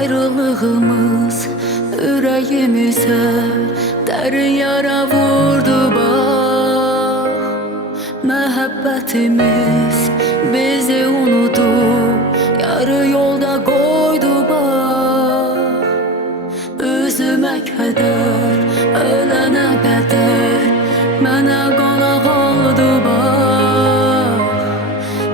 Ayrılığımız yüreğimize derin yara vurdu bak. Məhəbbətimiz bizi unutup yarı yolda koydu bak. Üzümə kadar, ölene kadar mənə qonaq oldu bak.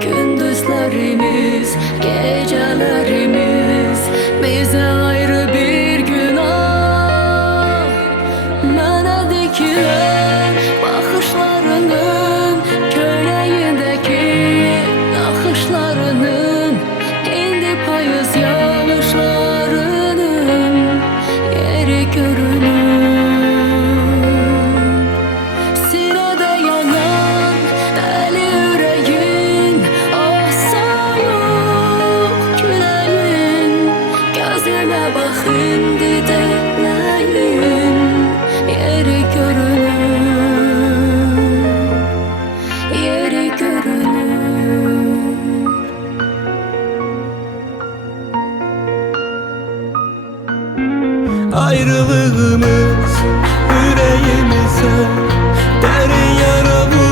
Gündüzlerimiz, gecelerimiz bize ayrı bir günah. Mənə dikilen bakışlarının köynəyindeki naxışlarının indi payız yağışlarının yeri görünür. Sinədə yanan dəli ürəyin, ah soyuq küləyin, gözümə bax indi dəynəyin yeri görünür, yeri görünür. Ayrılığımız yüreğimize derin yara vurdu.